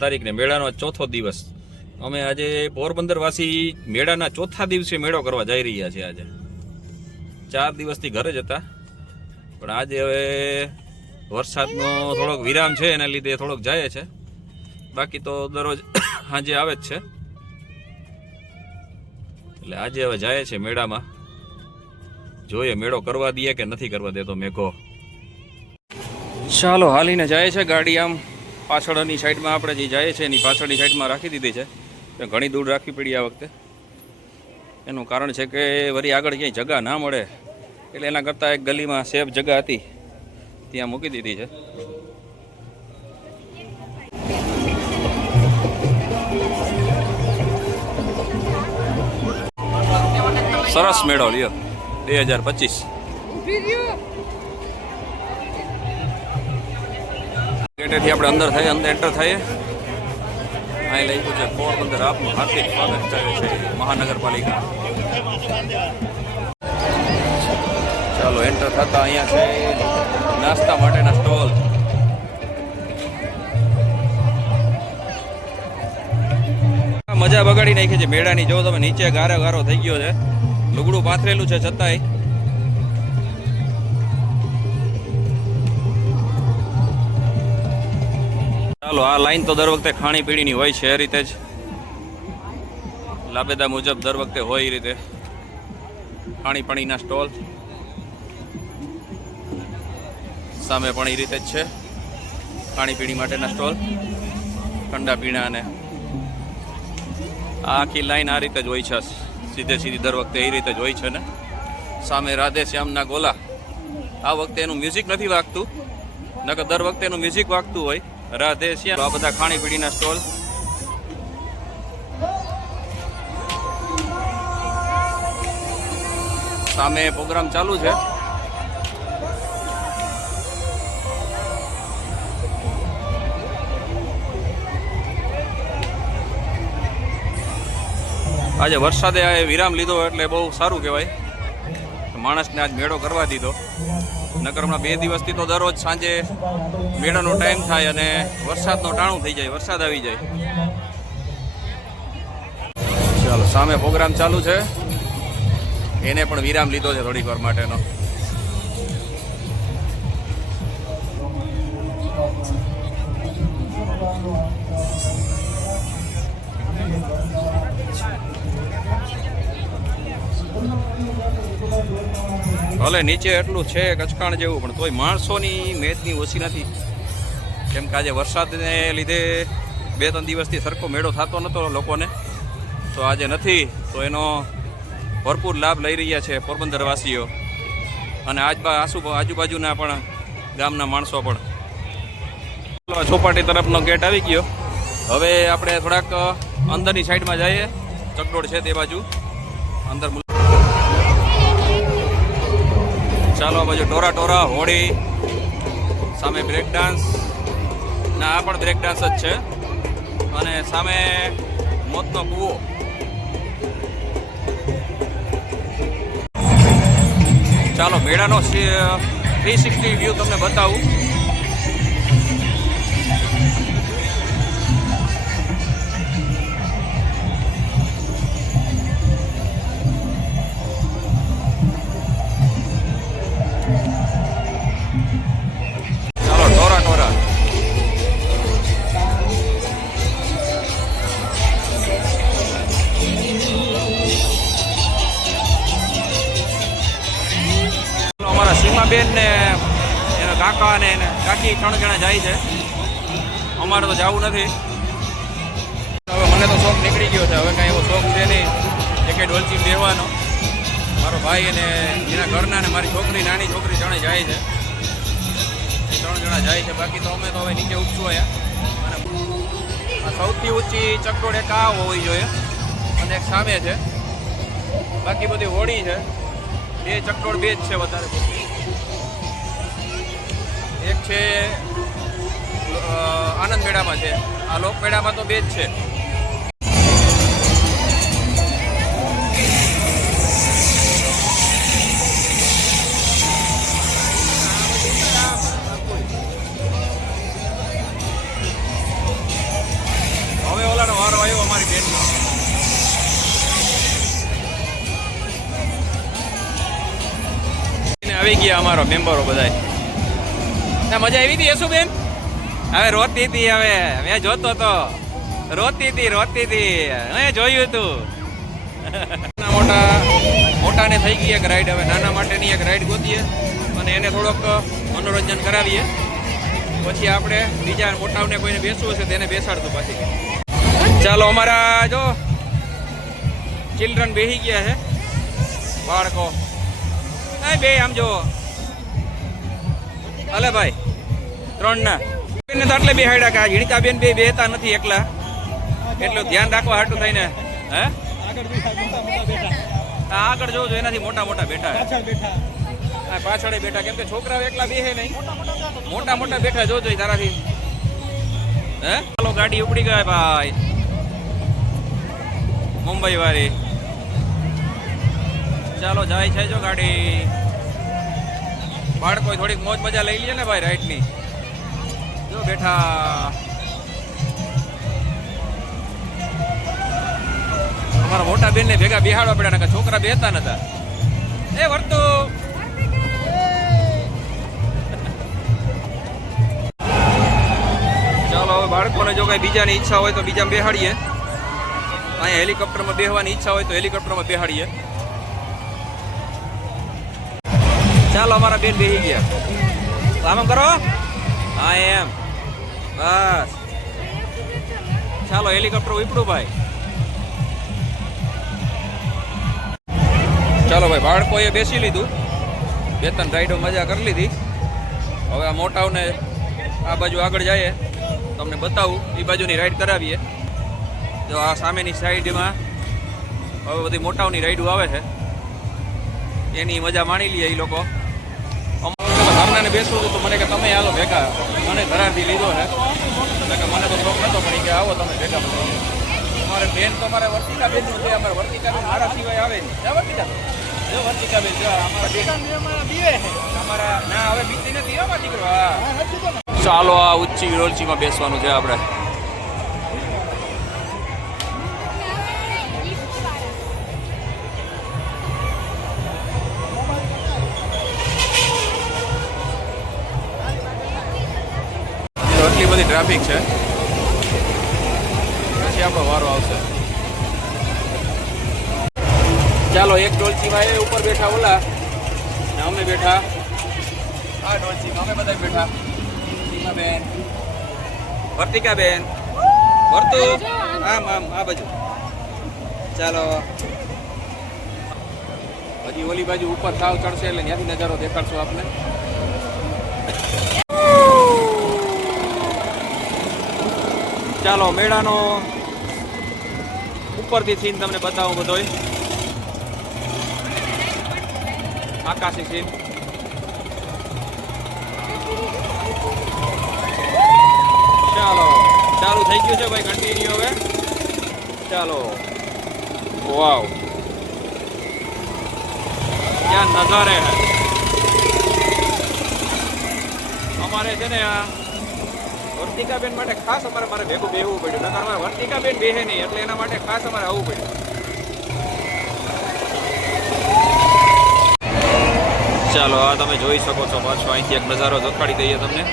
તારીખ ને મેળાનો ચોથો દિવસ. અમે આજે પોરબંદર વાસી મેળાના ચોથા દિવસે મેળો કરવા જઈ રહ્યા છીએ. આજે 4 દિવસથી ઘરે જ હતા, પણ આજે હવે વરસાદનો થોડોક વિરામ છે, એના લીધે થોડોક જાય છે. બાકી તો દરરોજ સાંજે આવે જ છે. એટલે આજે હવે જાય છે મેળામાં. જોઈએ મેળો કરવા દઈએ કે નથી કરવા દેતો મેઘો. ચાલો હાલીને જાય છે ગાડી. આમ પાછળની સાઈડમાં આપણે જે જાય છે એની પાછળની સાઈડમાં રાખી દીધી છે. ઘણી દૂર રાખવી પડી આ વખતે. એનું કારણ છે કે વળી આગળ ક્યાંય જગા ના મળે, એટલે એના કરતાં એક ગલીમાં સેફ જગા હતી ત્યાં મૂકી દીધી છે. સરસ મેળો લ્યો 2025. ગેટેથી આપણે અંદર થાય, અંદર એન્ટર થાય. અહીં લખ્યું છે પોરબંદર આપનું હાર્દિક સ્વાગત કરે છે મહાનગરપાલિકા. ચાલો એન્ટર થતા અહીંયા છે નાસ્તા માટેના સ્ટોલ. મજા બગાડી નાખી છે મેળાની. જો તમે નીચે ગારો ગારો થઈ ગયો છે, લુગડું પાથરેલું છે છતાંય. ચાલો આ લાઈન તો દર વખતે ખાણી પીણીની હોય છે, એ રીતે જ લાબેદા મુજબ દર વખતે હોય એ રીતે ખાણી પાણીના સ્ટોલ. સામે પણ એ રીતે જ છે ખાણીપીણી માટેના સ્ટોલ, ઠંડા પીણા. અને આખી લાઈન આ રીતે જ હોય છે, સીધે સીધી દર વખતે એ રીતે જ હોય છે. ને સામે રાધે શ્યામના ગોલા. આ વખતે એનું મ્યુઝિક નથી વાગતું, નકર દર વખતે એનું મ્યુઝિક વાગતું હોય. રાધે શ્યામ. આ બધા ખાણીપીણીના સ્ટોલ. સામે પ્રોગ્રામ ચાલુ છે. આજે વરસાદે વિરામ લીધો એટલે બહુ સારું કહેવાય. માણસને આજ મેળો કરવા દીધો. નકર હમણાં 2 દિવસથી તો દરરોજ સાંજે મેળાનો ટાઈમ થાય અને વરસાદનો ટાણું થઈ જાય, વરસાદ આવી જાય. ચાલો સામે પ્રોગ્રામ ચાલુ છે, એને પણ વિરામ લીધો છે થોડીક વાર માટેનો. ભલે નીચે એટલું છે કચકાણ જેવું, પણ તોય માણસોની મેદની ઓછી નથી. કેમ કે આજે વરસાદને લીધે 2-3 દિવસથી સરખો મેળો થતો નહોતો લોકોને, તો આજે નથી. તો એનો ભરપૂર લાભ લઈ રહ્યા છે પોરબંદરવાસીઓ અને આજુબાજુના પણ ગામના માણસો પણ. ચોપાટી તરફનો ગેટ આવી ગયો. હવે આપણે થોડાક અંદરની સાઈડમાં જઈએ. ચકડોળ છે તે બાજુ અંદર. ચાલો આ બાજુ ટોરા હોળી, સામે બ્રેક ડાન્સ. ના આ પણ બ્રેક ડાન્સ જ છે. અને સામે મોતનો કૂવો. ચાલો મેળાનો 360 વ્યૂ તમને બતાવું. બેન ને એના કાકા ને કાકી 3 જણા જાય છે. અમારે તો જવું નથી. હવે મને તો શોખ નીકળી ગયો છે. હવે કાંઈ એવો શોખ છે નહીં જેકેટ વલચી બેહવાનો. મારો ભાઈ અને એના ઘરના ને મારી છોકરી, નાની છોકરી 3 જાય છે. 3 જણા જાય છે. બાકી તો અમે તો હવે નીચે ઉઠશું અહીંયા. અને આ સૌથી ઊંચી ચકડોળ એક આ હોવી જોઈએ અને એક સામે છે. બાકી બધી હોડી છે. 2 ચકડોળ 2 જ છે વધારે. એક છે આનંદ મેળામાં છે, આ લોક મેળામાં તો 2 જ છે. આવી ગયા અમારો મેમ્બરો બધાય. ના મજા આવી હતી યશુબેન? હવે રોતી હતી, હવે મેં જોતો તો રોતી હતી મેં જોયું હતું. મોટાને થઈ ગઈ એક રાઈડ, હવે નાના માટેની એક રાઈડ ગોતીએ અને એને થોડોક મનોરંજન કરાવીએ. પછી આપણે બીજા મોટાઓને કોઈને બેસવું હશે તેને બેસાડતું પાછી. ચાલો અમારા જો ચિલ્ડ્રન બેસી ગયા છે, બાળકો. બે આમ જો અલે ભાઈ 3 ના બેન તો આટલે બેહાડ્યા કે ઝીણકા બેન બે બેહતા નથી એકલા, એટલું ધ્યાન રાખવા હાટું થઈને. હે આગળ જોજો, એનાથી મોટા મોટા બેઠા, પાછળ બેઠા, કેમ કે છોકરાઓ એકલા બેહે નહીં, મોટા મોટા બેઠા જોજો તારાથી. હે ચાલો ગાડી ઉપડી ગઈ ભાઈ, મુંબઈ વાળી. ચાલો જાય છે જો ગાડી. બાળકો થોડીક મોજ મજા લઈ લે ને ભાઈ રાઈડની. જો બેઠા અમારા મોટા બેન ને ભેગા બેહાડવા પડ્યા, કે છોકરા બેહતા નતા. એ વર્તુ ચાલો હવે બાળકોને જો કઈ બીજાની ઈચ્છા હોય તો બીજામાં બેહાડીએ. અહીંયા હેલિકોપ્ટરમાં બેહવાની ઈચ્છા હોય તો હેલિકોપ્ટરમાં બેહાડીએ. ચાલો અમારા બેન બેસી ગયા, આમ કરો. હા એમ બસ. ચાલો હેલિકોપ્ટર ઉપડું ભાઈ. ચાલો ભાઈ, બાળકોએ બેસી લીધું, 2-3 રાઈડો મજા કરી લીધી. હવે આ મોટાઓને આ બાજુ આગળ જઈએ, તમને બતાવું, એ બાજુની રાઈડ કરાવીએ. જો આ સામેની સાઈડમાં હવે બધી મોટાઓની રાઈડો આવે છે, એની મજા માણી લઈએ. એ લોકો ઘરનાને બેસવું હતું તો મને કે તમે હાલો ભેગા, મને ઘરાથી લીધો છે, એટલે કે મને તો શોખ નતો, પણ કે આવો તમે ભેગા. અમારે બેન તો અમારે વર્તિકા બેનનું છે, અમારે વર્તિકા બેન મારા સિવાય આવે નહીં. વર્તિકા જો વર્તિકા બેન જો અમારા ના હવે બીતી નથી આમાં દીકરો. હા ચાલો આ ઊંચી રોલચીમાં બેસવાનું છે આપણે. એટલી બધી ટ્રાફિક છે, પછી આપણો વારો આવશે. ચાલો એક ડોલચીમાં એ ઉપર બેઠા ઓલા, ને અમે બેઠા આ ડોલચીમાં, અમે બધા બેઠા. બેન વર્તિકા બેન વર્તુ આમ આમ આ બાજુ. ચાલો હજી ઓલી બાજુ ઉપર સાવ ચડશે એટલે ત્યાંથી નજારો દેખાડશો આપને. ચાલો મેળાનો ઉપરથી સીન તમને બતાવું બધોય, આકાશી સીન. ચાલો ચાલુ થઈ ગયું છે ભાઈ, કન્ટિન્યુ હવે. ચાલો વાવ ક્યાં નજારે હે. અમારે છે ને આ વર્તિકાબેન માટે ખાસ મારે ભેગું બેહવું પડ્યું, નકર અમારે વર્તિકાબેન બેહે નહીં, એટલે એના માટે ખાસ અમારે આવવું પડ્યું. ચાલો આ તમે જોઈ શકો છો, પાછો અહીંથી એક નજારો દેખાડી દઈએ તમને.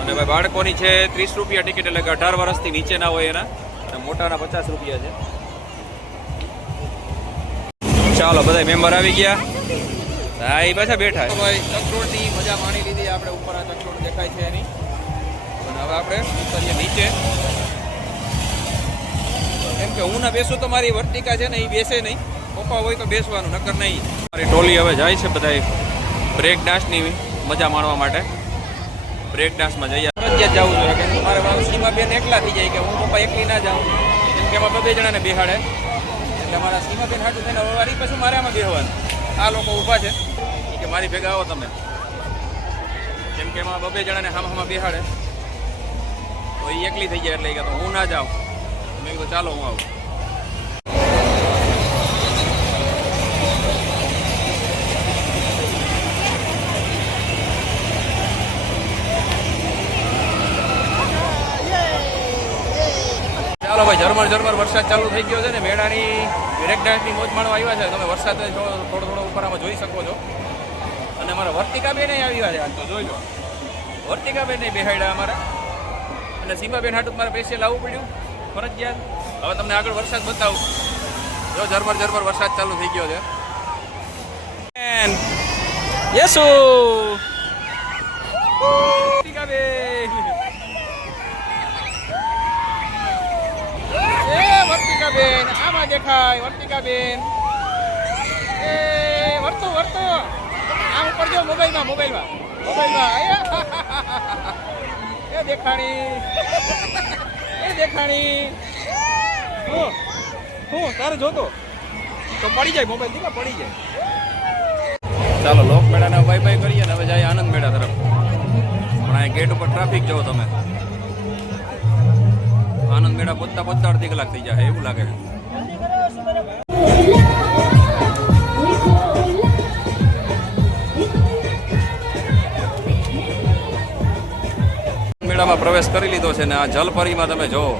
અને ભાઈ બાળકોની છે 30 રૂપિયા ટિકિટ, એટલે કે 18 વર્ષથી નીચે ના હોય એના, અને મોટાના 50 રૂપિયા છે. ચાલો બધા મેમ્બર આવી ગયા. હા એ પાછા બેઠા ભાઈ. ચકડોળની મજા માણી લીધી આપણે, ઉપર આ ચકડોળ દેખાય છે એની. અને હવે આપણે ઉતરીએ નીચે, કેમ કે હું ના બેસું તો મારી વર્તિકા છે ને એ બેસે નહીં, પપ્પા હોય તો બેસવાનું, નકર નહીં. મારી ટોલી હવે જાય છે બધા બ્રેક ડાન્સની મજા માણવા માટે. બ્રેક ડાન્સમાં જઈએ, ફરજિયાત જવું જોઈએ, કેમ કે મારે સીમાબેન એકલા થઈ જાય, કે હું પપ્પા એકલી ના જાઉં, કેમ કે એમાં 2 જણાને બેહાડે, એટલે મારા સીમાબેન હાટું થઈને હવે વારી પાછું મારે આમાં બેહવાનું. આ લોકો ઊભા છે કે મારી ભેગા આવો તમે, કેમ કે એમાં 2 જણાને હામાં બેહાડે, તો એ એકલી થઈ જાય, એટલે કે હું ના જાઉં. મેં કીધું ચાલો હું આવું. ચાલો ભાઈ ઝરમર ઝરમર વરસાદ ચાલુ થઈ ગયો છે ને મેળાની બ્રેક ડાન્સની મોજ માણવા આવ્યા છે. તમે વરસાદ થોડો થોડો ઉપર આમાં જોઈ શકો છો. અને અમારા વર્તિકાબેન આવ્યા છે આજ તો જોઈ લો. વર્તિકાબેન બેહાડ્યા અમારા અને સીમાબેન હાટું મારે સ્પેશિયલ આવવું પડ્યું ફરજિયાત. હવે તમને આગળ વરસાદ બતાવું. જો ઝરમર ઝરમર વરસાદ ચાલુ થઈ ગયો છે. યસુ વર્તિકાબેન વર્તિકાબેન આમાં દેખાય વર્તિકાબેન એ વર્તો વર્તો આમ ઉપર જો મોબાઈલમાં એ દેખાણી હું તારે જોતો તો પડી જાય મોબાઈલ દીકરા પડી જાય. ચાલો લોક મેળાના બાય બાય કરીએ ને હવે જાય આનંદ મેળા તરફ. પણ આ ગેટ ઉપર ટ્રાફિક જોવો તમે. આનંદ મેળા પહોંચતા અડધી કલાક થઈ જાય એવું લાગે છે. મેળામાં પ્રવેશ કરી લીધો છે ને આ જલપરીમાં તમે જોવો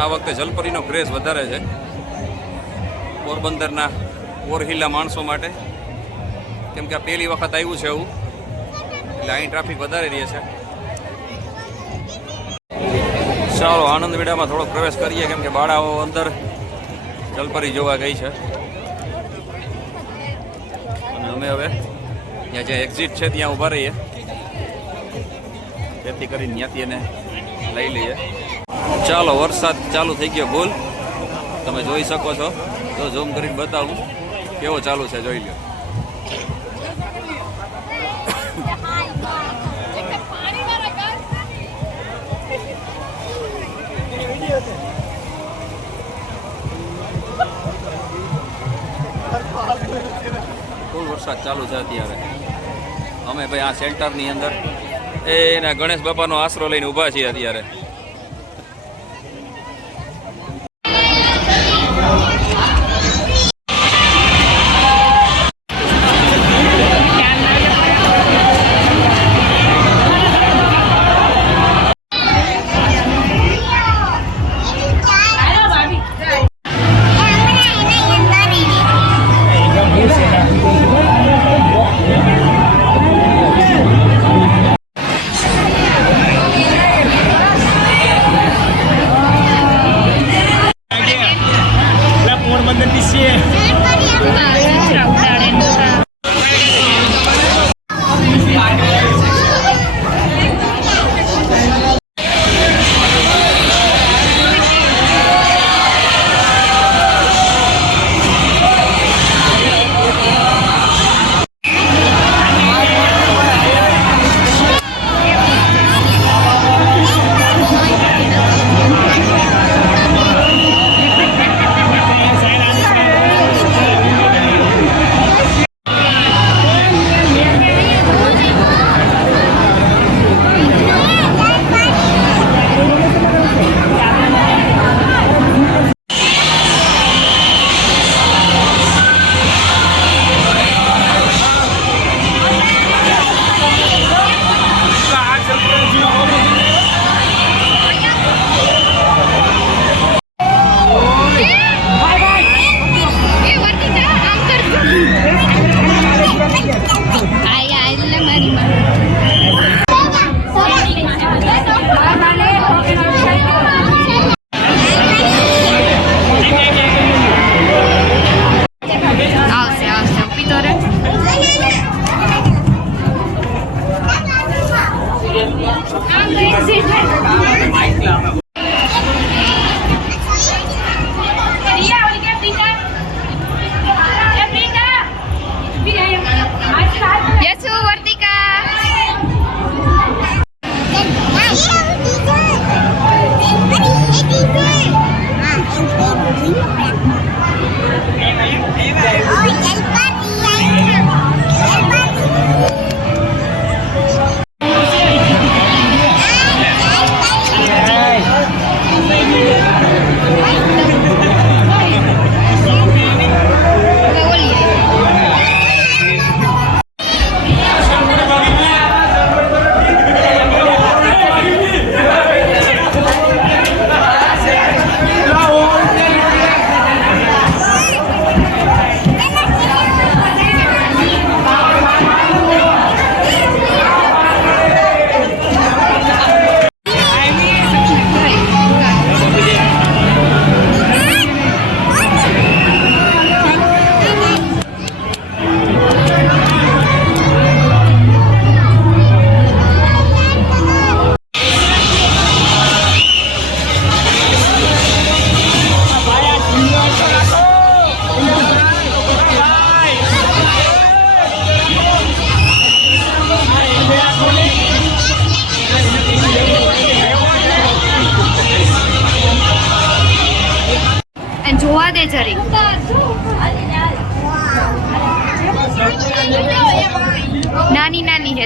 આ વખતે જલપરીનો ક્રેઝ વધારે છે પોરબંદરના ઓરહિલા માણસો માટે. કેમ કે આ પહેલી વખત આવ્યું છે એવું એટલે અહીં ટ્રાફિક વધારે રહે છે. ચાલો આનંદ મેળામાં થોડોક પ્રવેશ કરીએ કેમ કે બાળાઓ અંદર જલપરી જોવા ગઈ છે. અને અમે હવે ત્યાં જે એક્ઝિટ છે ત્યાં ઊભા રહીએ જેથી કરીને ત્યાંથી એને લઈ લઈએ. ચાલો વરસાદ ચાલુ થઈ ગયો ફૂલ તમે જોઈ શકો છો. તો ઝૂમ કરીને બતાવું કેવો ચાલુ છે જોઈ લો. ફૂલ વરસાદ ચાલુ છે અત્યારે. અમે ભાઈ આ સેન્ટરની અંદર એના ગણેશ બાપાનો આશરો લઈને ઊભા છીએ અત્યારે.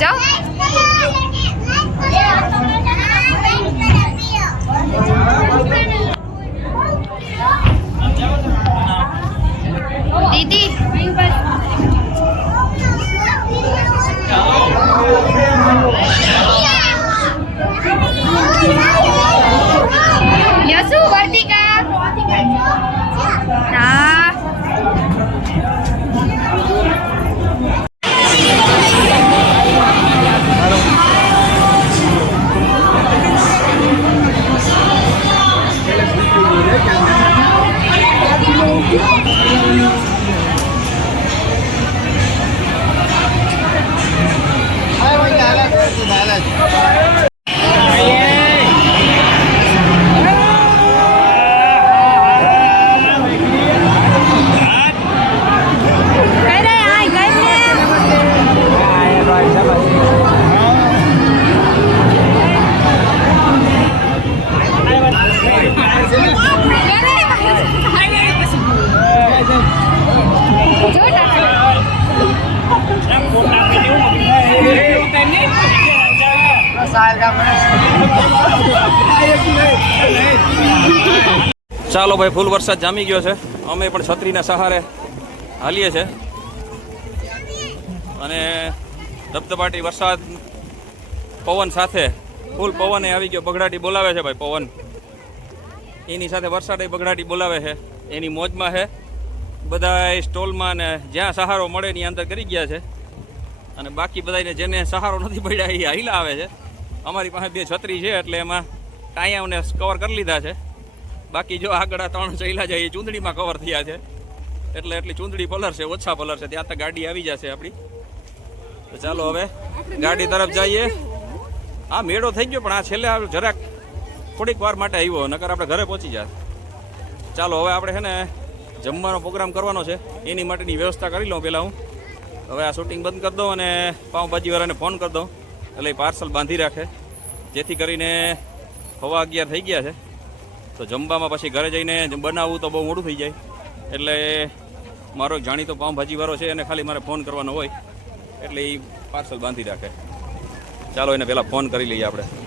જાઓ. દીદી યસુ વર્તિકા હા ચાલો ભાઈ, ફૂલ વરસાદ જામી ગયો છે. અમે પણ છત્રીના સહારે હાલીએ છે અને ધબધબાટી વરસાદ પવન સાથે ફૂલ પવન આવી ગયો. બગડાટી બોલાવે છે ભાઈ પવન, એની સાથે વરસાદ બગડાટી બોલાવે છે. એની મોજમાં છે. બધા સ્ટોલમાં ને જ્યાં સહારો મળે એની અંદર કરી ગયા છે અને બાકી બધાને જેને સહારો નથી પડ્યા એ હાઈલા આવે છે. અમારી પાસે 2 છત્રી છે એટલે એમાં ટાયાઓને કવર કરી લીધા છે. બાકી જો આગળ 3 ચાલ્યા જાય એ ચૂંદડીમાં કવર થયા છે એટલે એટલી ચૂંદડી પલર છે, ઓછા પલર છે. ત્યાં તો ગાડી આવી જશે આપણી. તો ચાલો હવે ગાડી તરફ જઈએ. હા, મેળો થઈ ગયો પણ આ છેલ્લે જરાક થોડીક વાર માટે આવ્યો, નકર આપણે ઘરે પહોંચી જાય. ચાલો હવે આપણે છે ને જમવાનો પ્રોગ્રામ કરવાનો છે, એની માટેની વ્યવસ્થા કરી લઉં પહેલાં હું. હવે આ શૂટિંગ બંધ કરી દઉં અને પાઉંભાજીવાળાને ફોન કરી દઉં એટલે એ પાર્સલ બાંધી રાખે, જેથી કરીને 11:15 થઈ ગયા છે. તો જમવામાં પછી ઘરે જઈને બનાવવું તો બહુ મોડું થઈ જાય એટલે મારો એક જાણીતો પાઉંભાજીવાળો છે એને ખાલી મારે ફોન કરવાનો હોય એટલે એ પાર્સલ બાંધી રાખે. ચાલો એને પહેલાં ફોન કરી લઈએ આપણે.